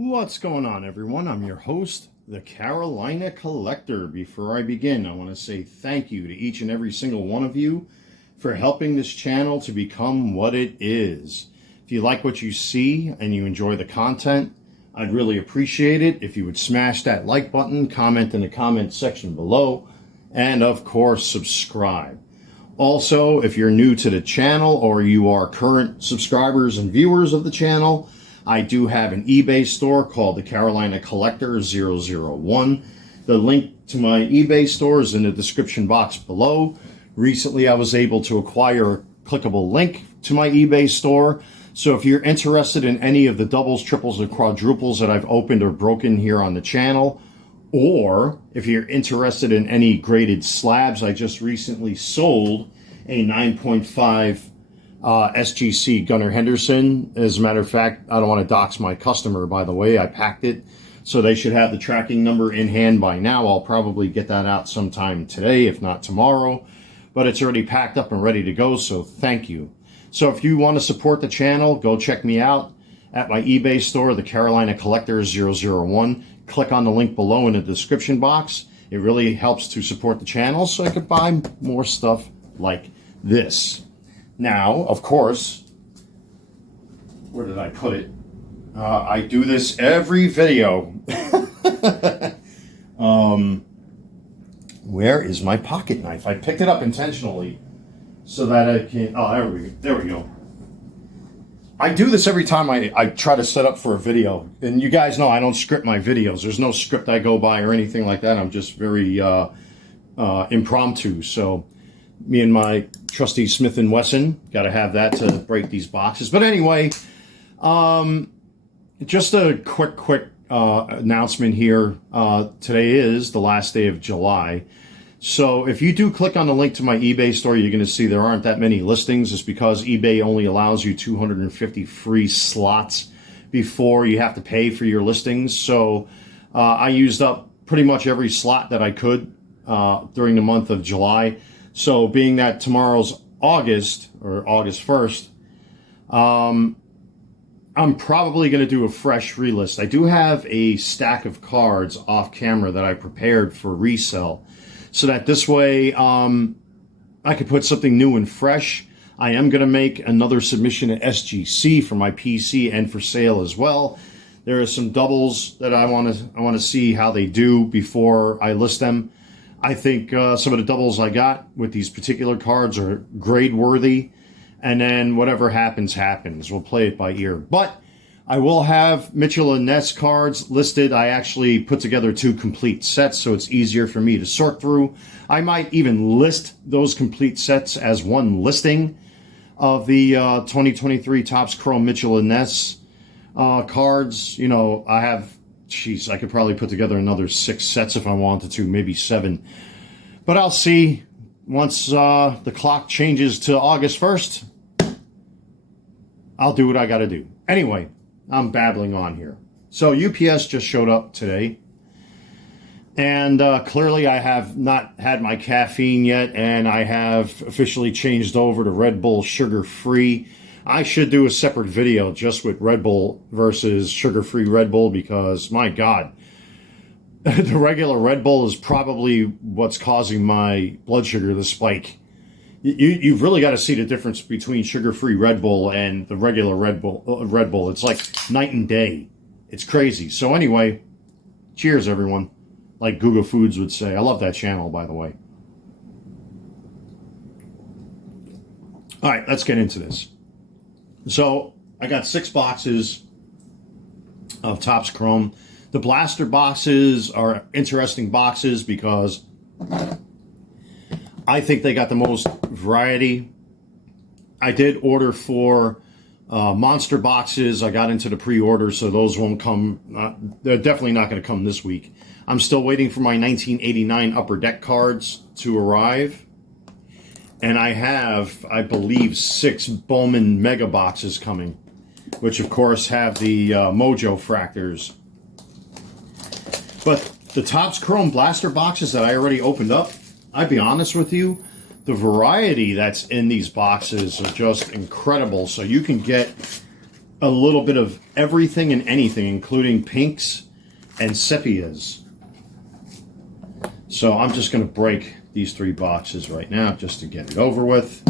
What's going on, everyone? I'm your host, the Carolina Collector. Before I begin, I want to say thank you to each and every single one of you for helping this channel to become what it is. If you like what you see and you enjoy the content, I'd really appreciate it if you would smash that like button, comment in the comment section below, and of course, subscribe. Also, if you're new to the channel or you are current subscribers and viewers of the channel, I do have an eBay store called the Carolina Collector 001. The link to my eBay store is in the description box below. Recently, I was able to acquire a clickable link to my eBay store. So if you're interested in any of the doubles, triples, or quadruples that I've opened or broken here on the channel, or if you're interested in any graded slabs, I just recently sold a 9.5 SGC Gunnar Henderson. As a matter of fact, I don't want to dox my customer, by the way. I packed it, so they should have the tracking number in hand by now. I'll probably get that out sometime today, if not tomorrow. But it's already packed up and ready to go, so thank you. So if you want to support the channel, go check me out at my eBay store, the Carolina Collector 001. Click on the link below in the description box. It really helps to support the channel so I could buy more stuff like this. Now, of course, where did I put it? I do this every video. Where is my pocket knife? I picked it up intentionally so that I can... Oh, there we go. I do this every time I try to set up for a video. And you guys know I don't script my videos. There's no script I go by or anything like that. I'm just very impromptu. So me and my trusty Smith & Wesson got to have that to break these boxes. But anyway, just a quick announcement here. Today is the last day of July. So if you do click on the link to my eBay store, you're going to see there aren't that many listings. It's because eBay only allows you 250 free slots before you have to pay for your listings. So I used up pretty much every slot that I could during the month of July. So being that tomorrow's August, or August 1st, I'm probably going to do a fresh relist. I do have a stack of cards off camera that I prepared for resale, so that this way I could put something new and fresh. I am going to make another submission to SGC for my PC and for sale as well. There are some doubles that I want to see how they do before I list them. I think some of the doubles I got with these particular cards are grade worthy, and then whatever happens, happens. We'll play it by ear. But I will have Mitchell and Ness cards listed. I actually put together 2 complete sets, so it's easier for me to sort through. I might even list those complete sets as one listing of the 2023 Topps Chrome Mitchell and Ness cards. You know, I have... Jeez, I could probably put together another 6 sets if I wanted to, maybe 7. But I'll see once the clock changes to August 1st. I'll do what I got to do. Anyway, I'm babbling on here. So UPS just showed up today. And clearly I have not had my caffeine yet, and I have officially changed over to Red Bull sugar-free. I should do a separate video just with Red Bull versus sugar-free Red Bull, because, my God, the regular Red Bull is probably what's causing my blood sugar to spike. You've really got to see the difference between sugar-free Red Bull and the regular Red Bull. It's like night and day. It's crazy. So anyway, cheers, everyone, like Google Foods would say. I love that channel, by the way. All right, let's get into this. So I got 6 boxes of Topps Chrome. The blaster boxes are interesting boxes because I think they got the most variety. I did order 4 monster boxes. I got into the pre-order, so those won't come. They're definitely not going to come this week. I'm still waiting for my 1989 Upper Deck cards to arrive. And I have, I believe, 6 Bowman Mega boxes coming, which of course have the Mojo fractors. But the Topps Chrome blaster boxes that I already opened up, I'll be honest with you, the variety that's in these boxes are just incredible. So you can get a little bit of everything and anything, including pinks and sepias. So I'm just going to break these 3 boxes right now just to get it over with.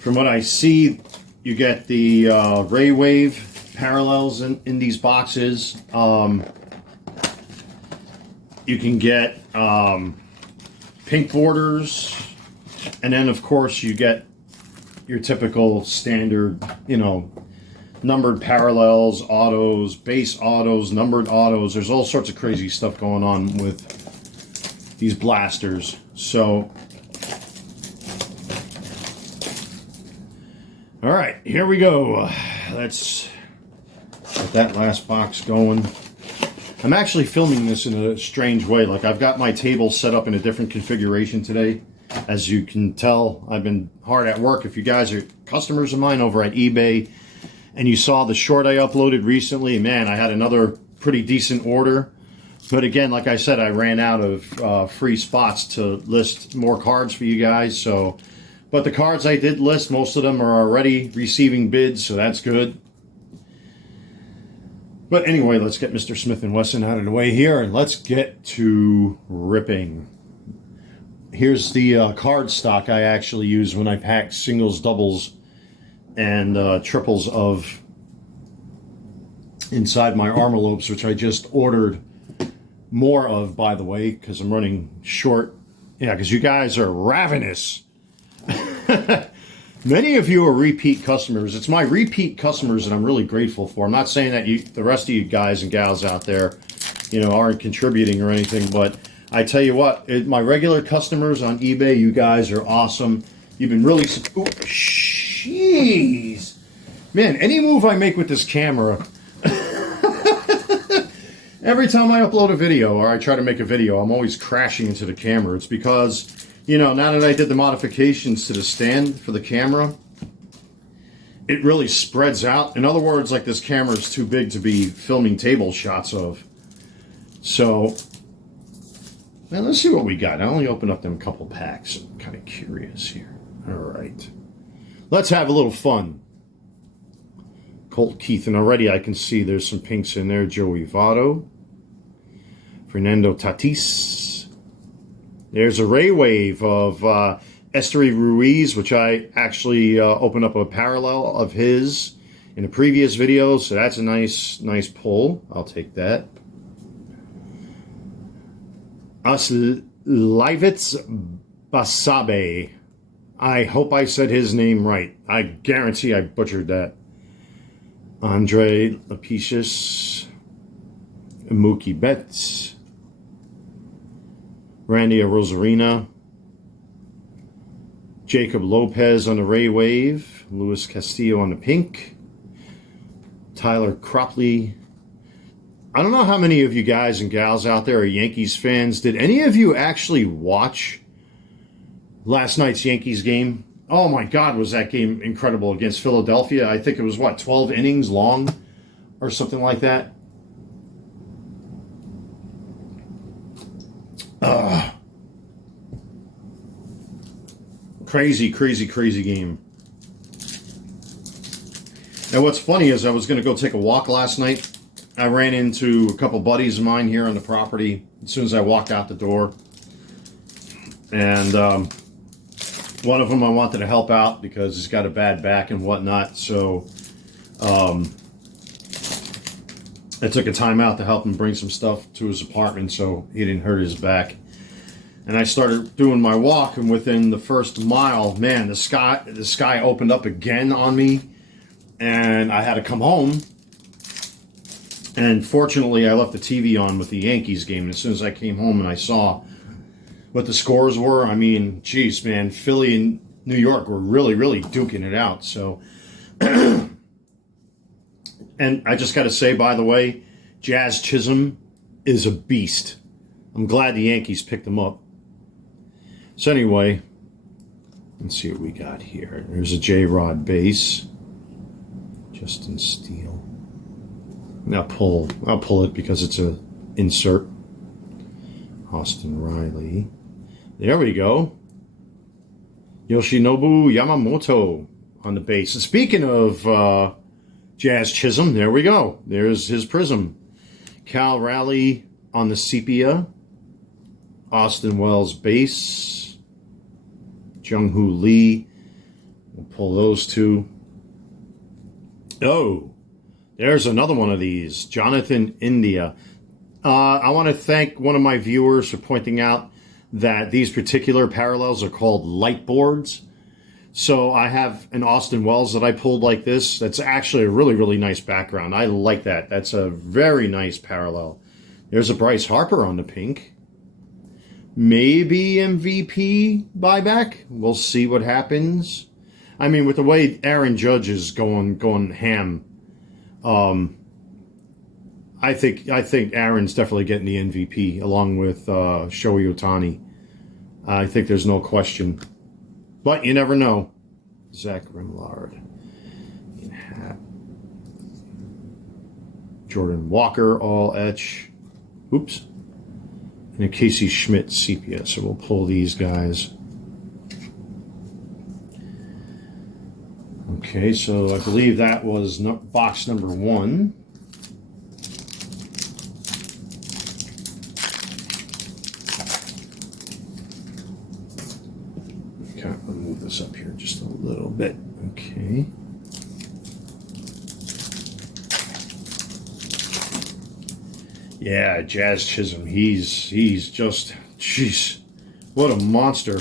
From what I see, you get the Ray Wave parallels in these boxes. You can get pink borders, and then of course you get your typical standard, numbered parallels, autos, base autos, numbered autos. There's all sorts of crazy stuff going on with these blasters. So, all right, here we go. Let's get that last box going. I'm actually filming this in a strange way. Like, I've got my table set up in a different configuration today. As you can tell, I've been hard at work. If you guys are customers of mine over at eBay and you saw the short I uploaded recently, man, I had another pretty decent order. But again, like I said, I ran out of free spots to list more cards for you guys. So, but the cards I did list, most of them are already receiving bids, so that's good. But anyway, let's get Mr. Smith & Wesson out of the way here, and let's get to ripping. Here's the card stock I actually use when I pack singles, doubles, and triples of inside my envelopes, which I just ordered more of, by the way, because I'm running short. Yeah, because you guys are ravenous. Many of you are repeat customers. It's my repeat customers that I'm really grateful for. I'm not saying that the rest of you guys and gals out there, aren't contributing or anything, but I tell you what, my regular customers on eBay, you guys are awesome. You've been really... Oh, jeez. Man, any move I make with this camera... Every time I upload a video or I try to make a video, I'm always crashing into the camera. It's because... now that I did the modifications to the stand for the camera, it really spreads out. In other words, like, this camera is too big to be filming table shots of. So, now let's see what we got. I only opened up them a couple packs. I'm kind of curious here. All right. Let's have a little fun. Colt Keith, and already I can see there's some pinks in there. Joey Votto. Fernando Tatis. There's a Ray Wave of Esteury Ruiz, which I actually opened up a parallel of his in a previous video, so that's a nice pull. I'll take that. Aslivets Basabe. I hope I said his name right. I guarantee I butchered that. Andre Lapicius. Mookie Betts. Randy Rosarina, Jacob Lopez on the Ray Wave, Luis Castillo on the pink, Tyler Cropley. I don't know how many of you guys and gals out there are Yankees fans. Did any of you actually watch last night's Yankees game? Oh my God, was that game incredible against Philadelphia? I think it was, 12 innings long or something like that? Crazy game. And what's funny is I was going to go take a walk last night. I ran into a couple buddies of mine here on the property as soon as I walked out the door. And one of them I wanted to help out because he's got a bad back and whatnot. So I took a time out to help him bring some stuff to his apartment so he didn't hurt his back. And I started doing my walk, and within the first mile, man, the sky opened up again on me, and I had to come home. And fortunately, I left the TV on with the Yankees game. And as soon as I came home and I saw what the scores were, I mean, geez, man, Philly and New York were really duking it out. So, and I just got to say, by the way, Jazz Chisholm is a beast. I'm glad the Yankees picked him up. So anyway, let's see what we got here. There's a J-Rod base. Justin Steele. I'll pull it because it's a insert. Austin Riley. There we go. Yoshinobu Yamamoto on the base. And speaking of Jazz Chisholm, there we go. There's his prism. Cal Raleigh on the sepia. Austin Wells base. Jung-Hoo Lee. We'll pull those two. Oh, there's another one of these. Jonathan India. I want to thank one of my viewers for pointing out that these particular parallels are called light boards. So I have an Austin Wells that I pulled like this. That's actually a really, really nice background. I like that. That's a very nice parallel. There's a Bryce Harper on the pink. Maybe MVP buyback. We'll see what happens. I mean, with the way Aaron Judge is going ham, I think Aaron's definitely getting the MVP along with Shohei Ohtani. I think there's no question. But you never know. Zach Remillard. In hat. Jordan Walker, all etch. Oops. And a Casey Schmidt sepia. So we'll pull these guys. Okay, so I believe that was box number 1. I'll move this up here just a little bit. Okay. Yeah, Jazz Chisholm. He's just, jeez, what a monster.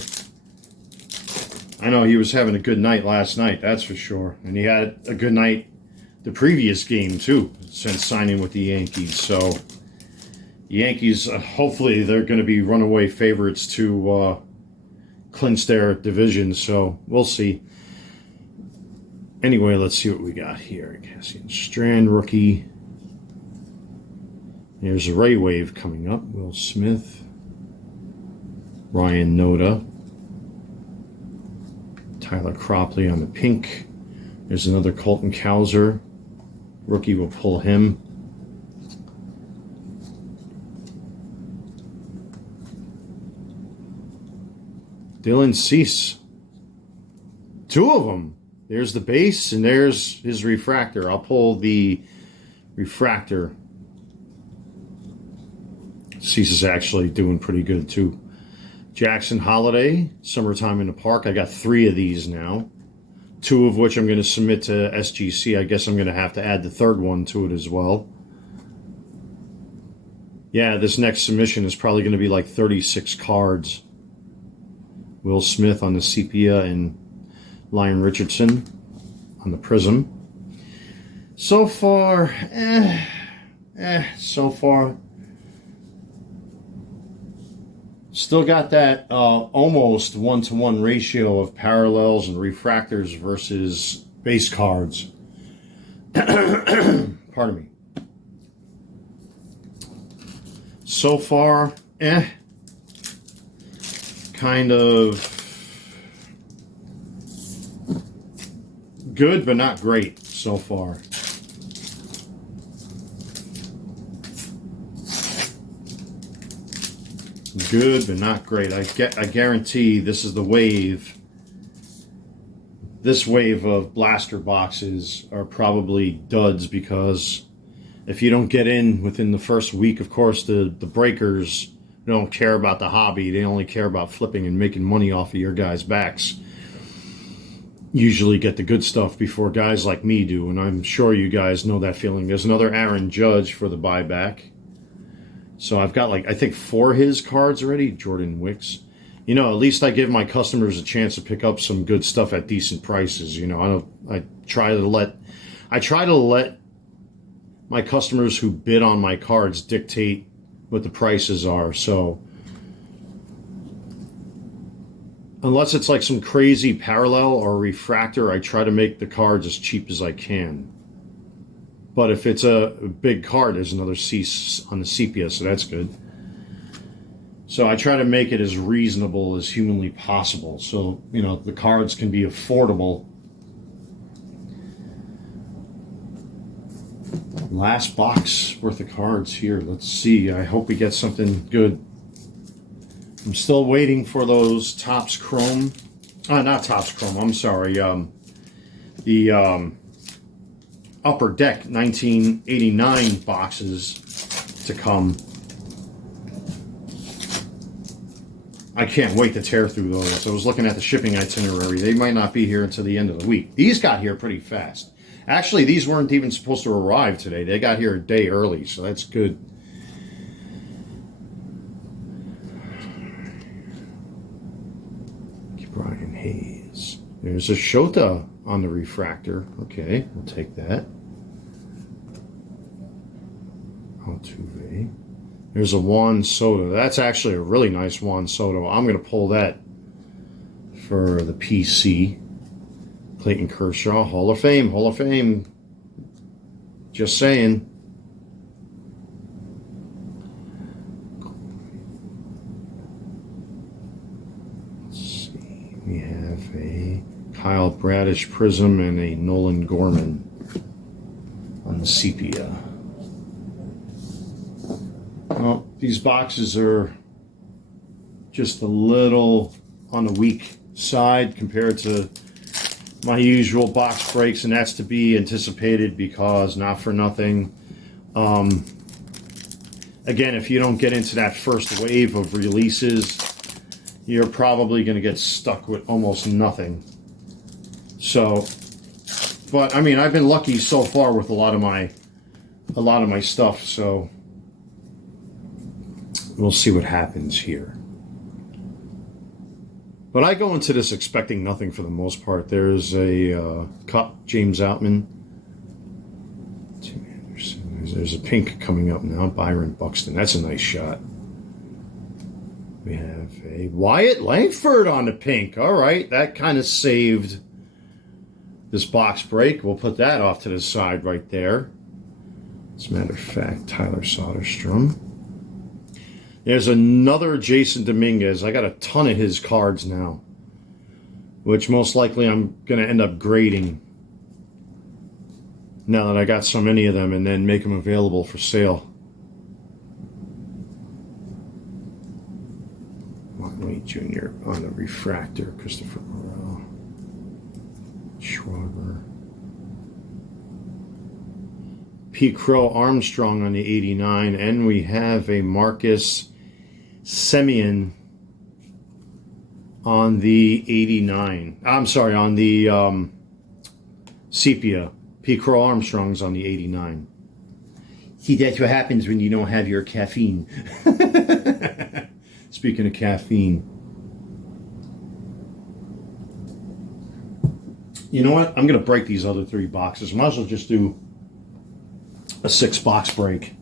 I know he was having a good night last night, that's for sure. And he had a good night the previous game, too, since signing with the Yankees. So, Yankees, hopefully they're going to be runaway favorites to clinch their division. So, we'll see. Anyway, let's see what we got here. Cassian Strand, rookie. There's a Ray Wave coming up. Will Smith. Ryan Noda. Tyler Cropley on the pink. There's another Colton Cowser. Rookie will pull him. Dylan Cease. 2 of them. There's the base and there's his refractor. I'll pull the refractor. Cease is actually doing pretty good too. Jackson Holiday, Summertime in the Park. I got 3 of these now. 2 of which I'm going to submit to SGC. I guess I'm going to have to add the 3rd one to it as well. Yeah, this next submission is probably going to be like 36 cards. Will Smith on the sepia and Lion Richardson on the prism. So far, so far. Still got that almost 1-to-1 ratio of parallels and refractors versus base cards. Pardon me. So far, kind of good, but not great so far. Good, but not great. I guarantee this is the wave. This wave of blaster boxes are probably duds because if you don't get in within the first week, of course, the breakers don't care about the hobby. They only care about flipping and making money off of your guys' backs. Usually get the good stuff before guys like me do, and I'm sure you guys know that feeling. There's another Aaron Judge for the buyback. So I've got I think 4 of his cards already. Jordan Wicks. You know, at least I give my customers a chance to pick up some good stuff at decent prices. You know, I try to let my customers who bid on my cards dictate what the prices are. So unless it's like some crazy parallel or refractor, I try to make the cards as cheap as I can. But if it's a big card, there's another cease on the sepia, so that's good. So I try to make it as reasonable as humanly possible. So, you know, the cards can be affordable. Last box worth of cards here. Let's see. I hope we get something good. I'm still waiting for those Topps Chrome. Not Topps Chrome. I'm sorry. the Upper Deck 1989 boxes to come. I can't wait to tear through those. I was looking at the shipping itinerary. They might not be here until the end of the week. These got here pretty fast. Actually, these weren't even supposed to arrive today. They got here a day early, so that's good. Brian Hayes. There's a Shota on the refractor. Okay, we'll take that. Altuve. There's a Juan Soto. That's actually a really nice Juan Soto. I'm going to pull that for the PC. Clayton Kershaw, Hall of Fame. Hall of Fame. Just saying. Let's see. We have a Kyle Bradish Prism and a Nolan Gorman on the sepia. Well, these boxes are just a little on the weak side compared to my usual box breaks, and that's to be anticipated because not for nothing. Again, if you don't get into that first wave of releases, you're probably going to get stuck with almost nothing. So, but I mean, I've been lucky so far with a lot of my stuff, so we'll see what happens here. But I go into this expecting nothing for the most part. There's a Cup, James Outman. Tim Anderson. There's a pink coming up now, Byron Buxton. That's a nice shot. We have a Wyatt Langford on the pink. All right, that kind of saved this box break. We'll put that off to the side right there. As a matter of fact, Tyler Soderstrom. There's another Jason Dominguez. I got a ton of his cards now, which most likely I'm going to end up grading now that I got so many of them, and then make them available for sale. Martin Lee Jr. on the refractor. Christopher Morel. Schwarber. Pete Crow Armstrong on the 89. And we have a Marcus Semien on the 89. I'm sorry, on the sepia. Pete Crow Armstrong's on the 89. See, that's what happens when you don't have your caffeine. Speaking of caffeine. You know what? I'm going to break these other 3 boxes. Might as well just do a 6-box break.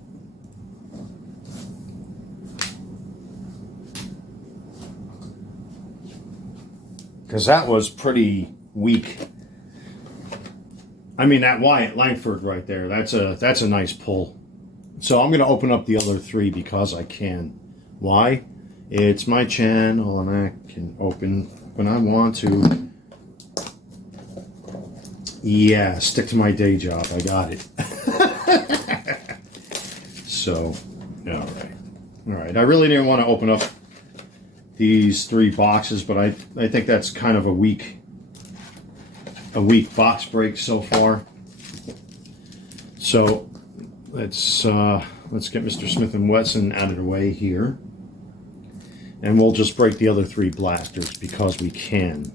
Because that was pretty weak. I mean, that Wyatt Langford right there, that's a nice pull. So I'm going to open up the other 3 because I can. Why? It's my channel and I can open when I want to. Yeah, stick to my day job. I got it. So, all right. I really didn't want to open up these 3 boxes, but I think that's kind of a weak box break so far. So let's get Mr. Smith & Wesson out of the way here, and we'll just break the other 3 blasters because we can.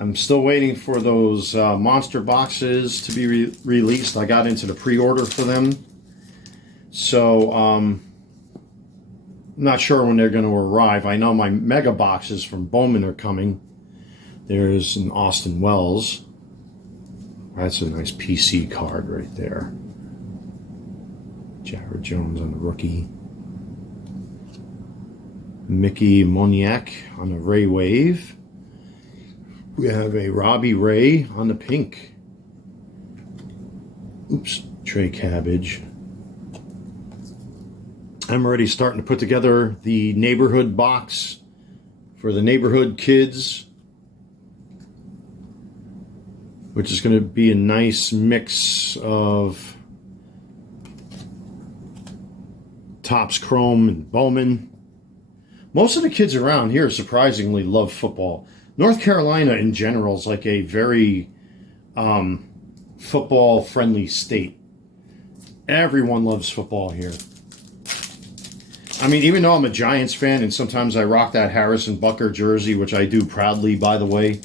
I'm still waiting for those monster boxes to be released. I got into the pre-order for them. So, I'm not sure when they're going to arrive. I know my mega boxes from Bowman are coming. There's an Austin Wells. That's a nice PC card right there. Jared Jones on the rookie. Mickey Moniak on the Ray Wave. We have a Robbie Ray on the pink. Oops, Trey Cabbage. I'm already starting to put together the neighborhood box for the neighborhood kids, which is going to be a nice mix of Topps Chrome and Bowman. Most of the kids around here surprisingly love football. North Carolina in general is like a very football-friendly state. Everyone loves football here. I mean, even though I'm a Giants fan and sometimes I rock that Harrison Butker jersey, which I do proudly, by the way.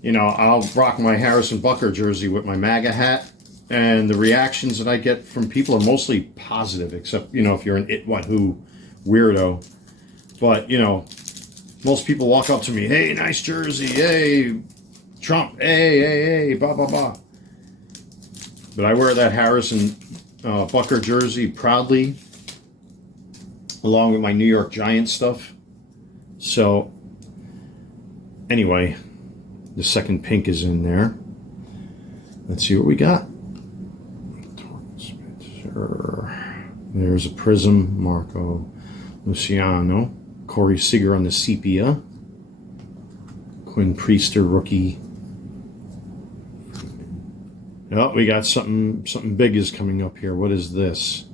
You know, I'll rock my Harrison Butker jersey with my MAGA hat, and the reactions that I get from people are mostly positive, except, you know, if you're an Ep.116 weirdo. But, you know, most people walk up to me, hey, nice jersey, hey, Trump, hey, blah, blah, blah. But I wear that Harrison Butker jersey proudly, along with my New York Giants stuff. So, anyway, the second pink is in there. Let's see what we got. There's a Prism, Marco Luciano, Corey Seager on the sepia, Quinn Priester rookie. Oh, we got something big is coming up here. What is this?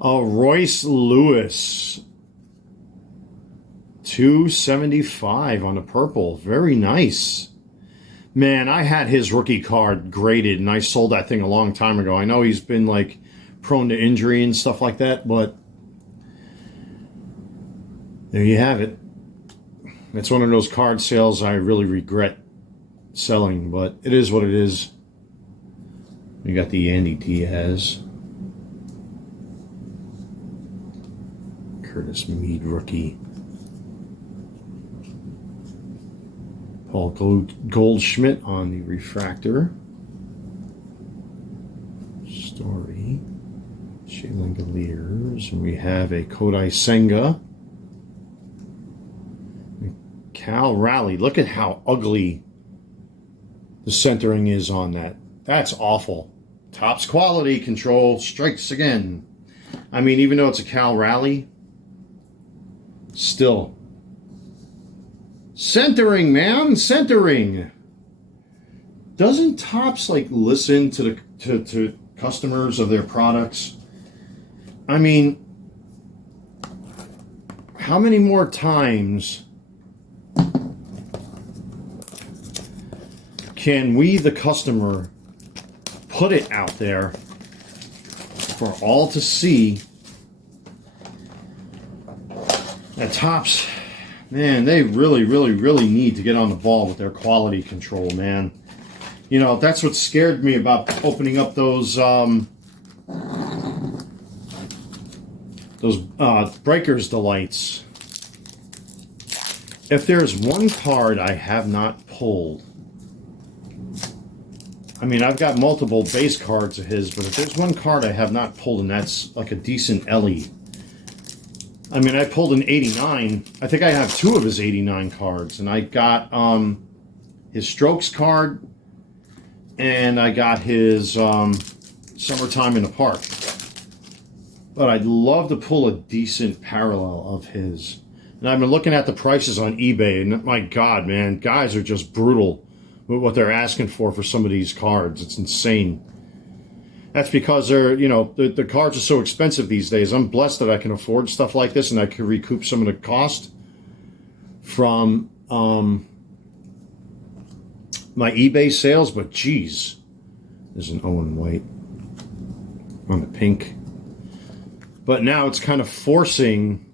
Oh, Royce Lewis. 275 on the purple. Very nice. Man, I had his rookie card graded, and I sold that thing a long time ago. I know he's been, like, prone to injury and stuff like that, but there you have it. It's one of those card sales I really regret selling, but it is what it is. We got the Andy Diaz. Curtis Meade rookie. Paul Goldschmidt on the refractor. Story. Shaylin Galeers. And we have a Kodai Senga. Cal Raleigh. Look at how ugly the centering is on that. That's awful. Topps quality control strikes again. I mean, even though it's a Cal Raleigh, still. Centering, man, centering. Doesn't Topps like listen to the customers of their products? I mean, how many more times can we, the customer, put it out there for all to see that Topps, man, they really need to get on the ball with their quality control, man. You know, that's what scared me about opening up those Breakers Delights. If there's one card I have not pulled, I mean, I've got multiple base cards of his, but if there's one card I have not pulled, and that's like a decent Ellie. I mean, I pulled an 89. I think I have two of his 89 cards, and I got his Strokes card, and I got his Summertime in the Park. But I'd love to pull a decent parallel of his. And I've been looking at the prices on eBay, and my God, man, guys are just brutal with what they're asking for some of these cards. It's insane. That's because they're, you know, the cards are so expensive these days. I'm blessed that I can afford stuff like this, and I can recoup some of the cost from my eBay sales. But geez, there's an Owen White on the pink. But now it's kind of forcing,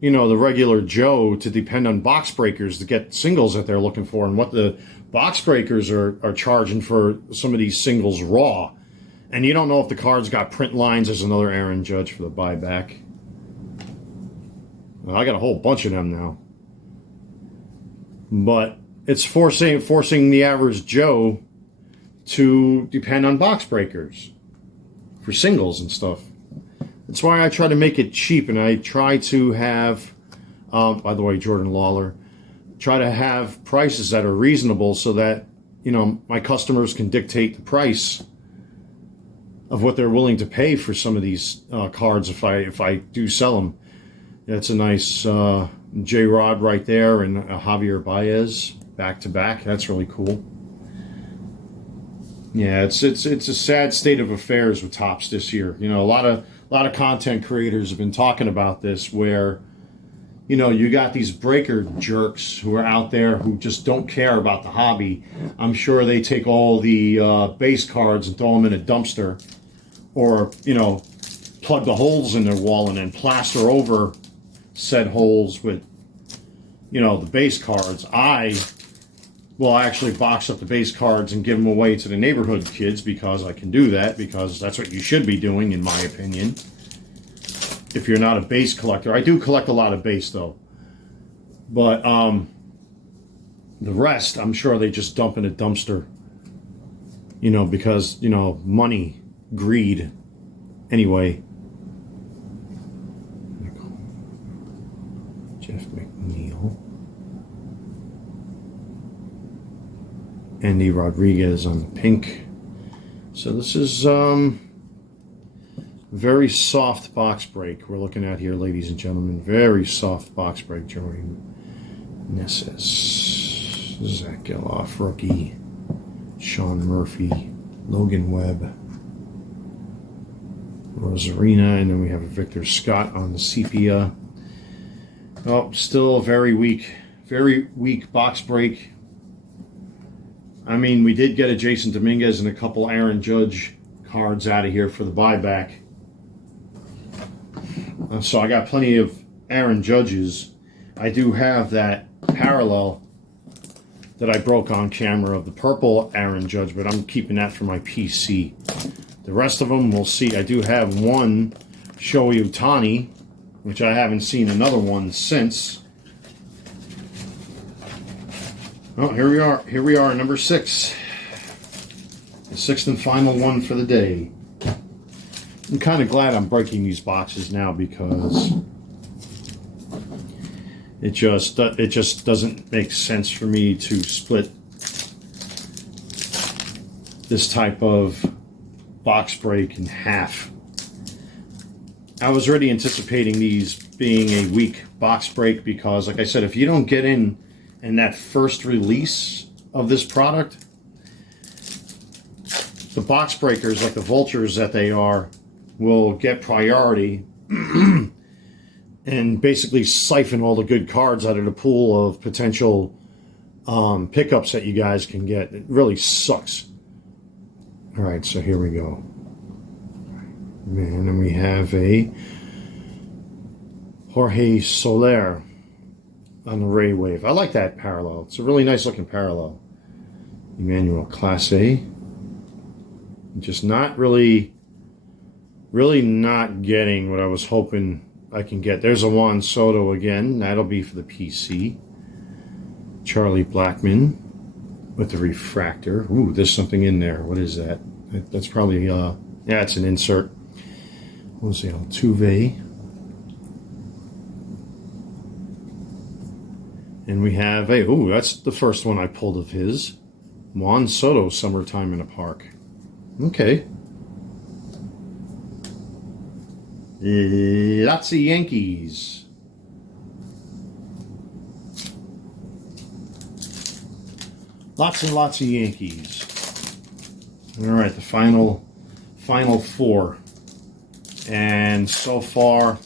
you know, the regular Joe to depend on box breakers to get singles that they're looking for, and what the box breakers are charging for some of these singles raw. And you don't know if the card's got print lines. There's another Aaron Judge for the buyback. Well, I got a whole bunch of them now. But it's forcing the average Joe to depend on box breakers for singles and stuff. That's why I try to make it cheap, and I try to have, by the way, Jordan Lawler, try to have prices that are reasonable so that, you know, my customers can dictate the price of what they're willing to pay for some of these cards if I do sell them. That's a nice J-Rod right there, and Javier Baez back to back. That's really cool. Yeah, it's a sad state of affairs with Topps this year. You know, a lot of content creators have been talking about this, where you got these breaker jerks who are out there who just don't care about the hobby. I'm sure they take all the base cards and throw them in a dumpster, or plug the holes in their wall and then plaster over said holes with the base cards. I will actually box up the base cards and give them away to the neighborhood kids, because I can do that, because that's what you should be doing, in my opinion. If you're not a base collector. I do collect a lot of base, though. But the rest, I'm sure they just dump in a dumpster. Because, money, greed. Anyway. Jeff McNeil. Andy Rodriguez on the pink. So this is very soft box break we're looking at here, ladies and gentlemen. Very soft box break. Joey Nessus, Zach Geloff, rookie, Sean Murphy, Logan Webb, Rosarina, and then we have a Victor Scott on the sepia. Oh, still a very weak box break. I mean, we did get a Jason Dominguez and a couple Aaron Judge cards out of here for the buyback. So I got plenty of Aaron Judges. I do have that parallel that I broke on camera of the purple Aaron Judge, but I'm keeping that for my PC. The rest of them, we'll see. I do have one Shohei Ohtani, which I haven't seen another one since. Oh, here we are. Here we are, number 6. The 6th and final one for the day. I'm kind of glad I'm breaking these boxes now, because it just doesn't make sense for me to split this type of box break in half. I was already anticipating these being a weak box break, because, like I said, if you don't get in that first release of this product, the box breakers, like the vultures that they are, will get priority and basically siphon all the good cards out of the pool of potential pickups that you guys can get. It really sucks. All right, so here we go. Man, and we have a Jorge Soler on the Ray Wave. I like that parallel. It's a really nice looking parallel. Emmanuel Clase. Just not really not getting what I was hoping I can get. There's a Juan Soto again. That'll be for the PC. Charlie Blackmon with the refractor. Ooh, there's something in there. What is that? That's probably, yeah, it's an insert. We'll see. Altuve. And we have a, ooh, that's the first one I pulled of his. Juan Soto, Summertime in a Park. Okay. Lots of Yankees. Lots and lots of Yankees. All right, the final 4. And so far,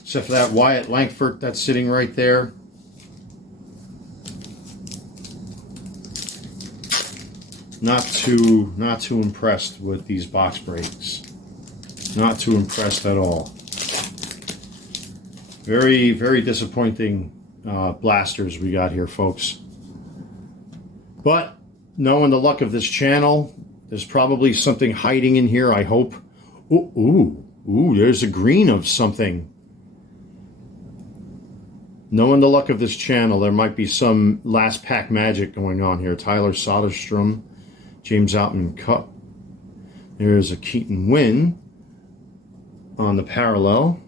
except for that Wyatt Langford that's sitting right there, not too impressed with these box breaks. Not too impressed at all. Very, very disappointing blasters we got here, folks. But knowing the luck of this channel, there's probably something hiding in here, I hope. Ooh, there's a green of something. Knowing the luck of this channel, there might be some last pack magic going on here. Tyler Soderstrom, James Outman Cup. There's a Keaton Wynn on the parallel.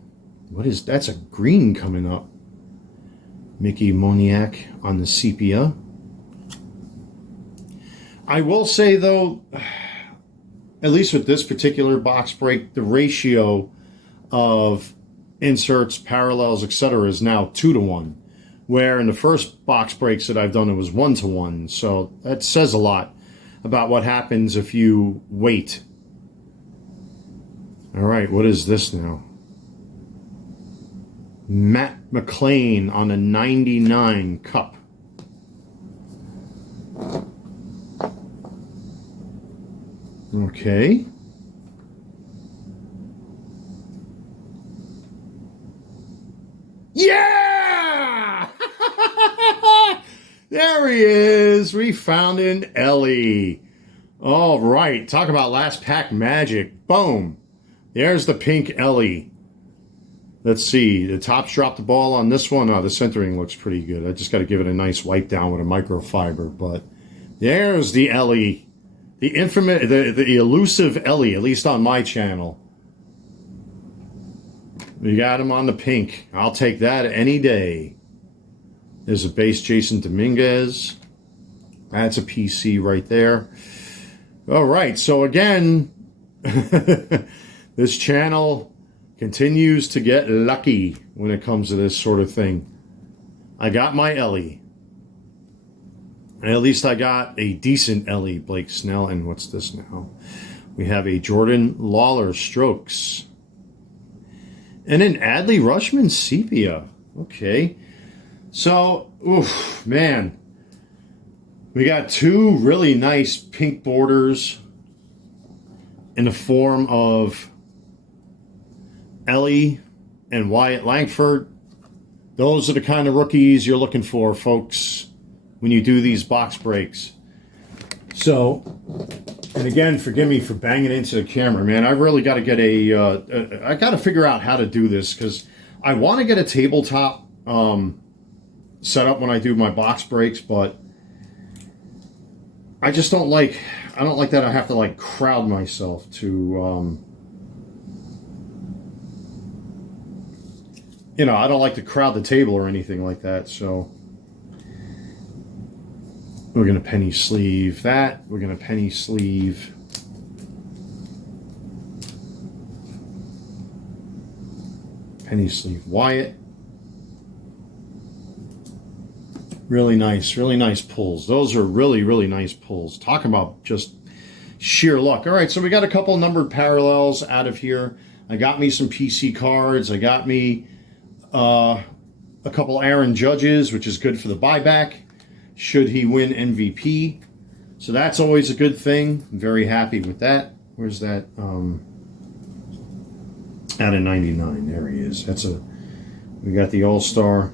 What is, that's a green coming up. Mickey Moniak on the sepia. I will say, though, at least with this particular box break, the ratio of inserts, parallels, etc. is now 2-to-1, where in the first box breaks that I've done, it was 1-to-1. So that says a lot about what happens if you wait. All right, what is this now? Matt McLean on a 99 cup. Okay. Yeah! There he is. We found an Ellie. All right. Talk about last pack magic. Boom. There's the pink Ellie. Let's see. The Topps dropped the ball on this one. Oh, the centering looks pretty good. I just got to give it a nice wipe down with a microfiber. But there's the Ellie. The infamous, the elusive Ellie, at least on my channel. We got him on the pink. I'll take that any day. There's a base Jason Dominguez. That's a PC right there. All right. So again, this channel continues to get lucky when it comes to this sort of thing. I got my Ellie. And at least I got a decent Ellie, Blake Snell. And what's this now? We have a Jordan Lawler Strokes. And an Adley Rushman Sepia. Okay. So, oof, man. We got two really nice pink borders in the form of Ellie and Wyatt Langford. Those are the kind of rookies you're looking for, folks, when you do these box breaks. So, and again, forgive me for banging into the camera, man. I really got to get I got to figure out how to do this, because I want to get a tabletop set up when I do my box breaks, but I just don't like, I don't like that I have to like crowd myself to, you know, I don't like to crowd the table or anything like that, so we're going to penny sleeve that. We're going to penny sleeve Wyatt. Really nice pulls. Those are really, really nice pulls. Talking about just sheer luck. All right, so we got a couple numbered parallels out of here. I got me some PC cards. I got me a couple Aaron Judges, which is good for the buyback should he win MVP. So that's always a good thing. I'm very happy with that. Where's that? Out of 99. There he is. We got the All-Star.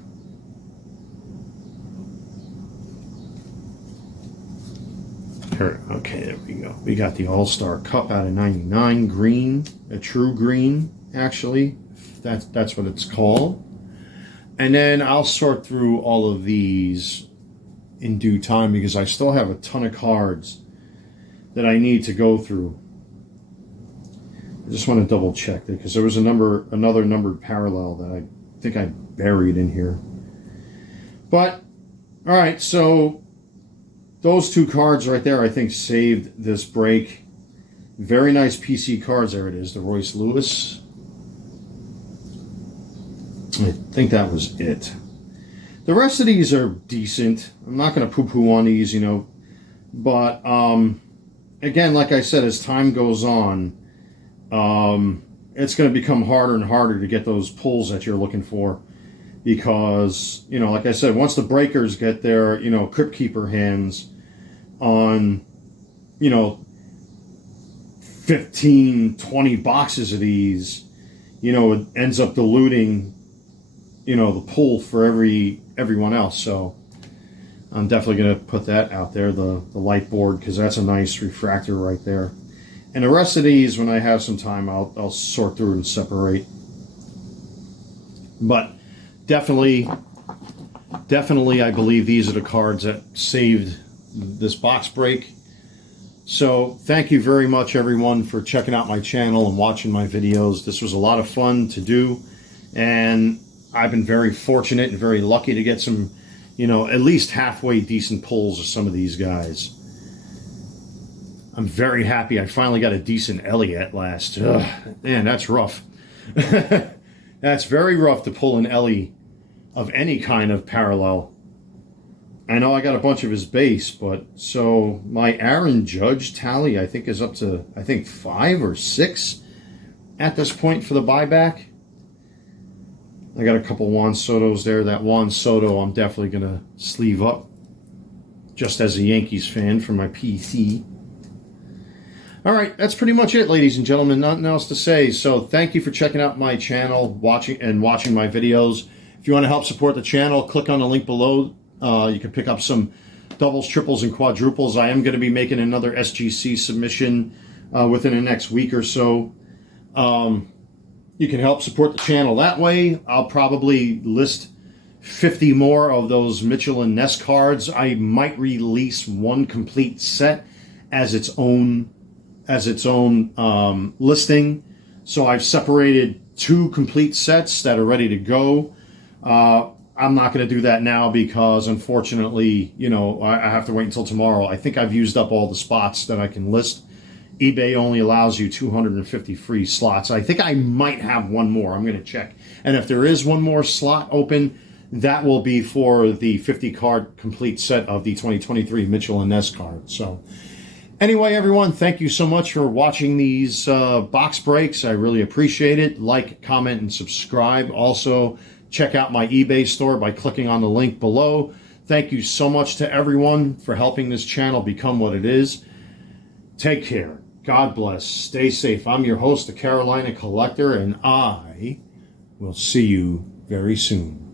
Okay, there we go. We got the All-Star Cup out of 99, green, a true green, actually. That's what it's called. And then I'll sort through all of these in due time, because I still have a ton of cards that I need to go through. I just want to double check that, because there was another numbered parallel that I think I buried in here. But, all right, so those two cards right there, I think, saved this break. Very nice PC cards. There it is, the Royce Lewis. I think that was it. The rest of these are decent. I'm not going to poo-poo on these, you know. But, again, like I said, as time goes on, it's going to become harder and harder to get those pulls that you're looking for. Because, you know, like I said, once the breakers get their, you know, Crypt Keeper hands on, you know, 15, 20 boxes of these, you know, it ends up diluting, you know, the pull for everyone else. So I'm definitely going to put that out there, the light board, because that's a nice refractor right there. And the rest of these, when I have some time, I'll sort through and separate. But definitely, I believe these are the cards that saved this box break. So thank you very much, everyone, for checking out my channel and watching my videos. This was a lot of fun to do, and I've been very fortunate and very lucky to get some, you know, at least halfway decent pulls of some of these guys. I'm very happy I finally got a decent Ellie at last. Ugh, man, that's rough. That's very rough to pull an Ellie of any kind of parallel. I know I got a bunch of his base, but so my Aaron Judge tally, I think, is up to, I think, 5 or 6 at this point for the buyback. I got a couple Juan Sotos there. That Juan Soto I'm definitely going to sleeve up just as a Yankees fan for my PC. All right, that's pretty much it, ladies and gentlemen. Nothing else to say. So thank you for checking out my channel, watching my videos. If you want to help support the channel, click on the link below. You can pick up some doubles, triples, and quadruples. I am going to be making another SGC submission within the next week or so. You can help support the channel that way. I'll probably list 50 more of those Mitchell and Ness cards. I might release one complete set as its own listing. So I've separated 2 complete sets that are ready to go. I'm not going to do that now because, unfortunately, you know, I have to wait until tomorrow. I think I've used up all the spots that I can list. eBay only allows you 250 free slots. I think I might have one more. I'm going to check. And if there is one more slot open, that will be for the 50 card complete set of the 2023 Mitchell and Ness cards. So anyway, everyone, thank you so much for watching these box breaks. I really appreciate it. Like, comment, and subscribe. Also, check out my eBay store by clicking on the link below. Thank you so much to everyone for helping this channel become what it is. Take care. God bless. Stay safe. I'm your host, the Carolina Collector, and I will see you very soon.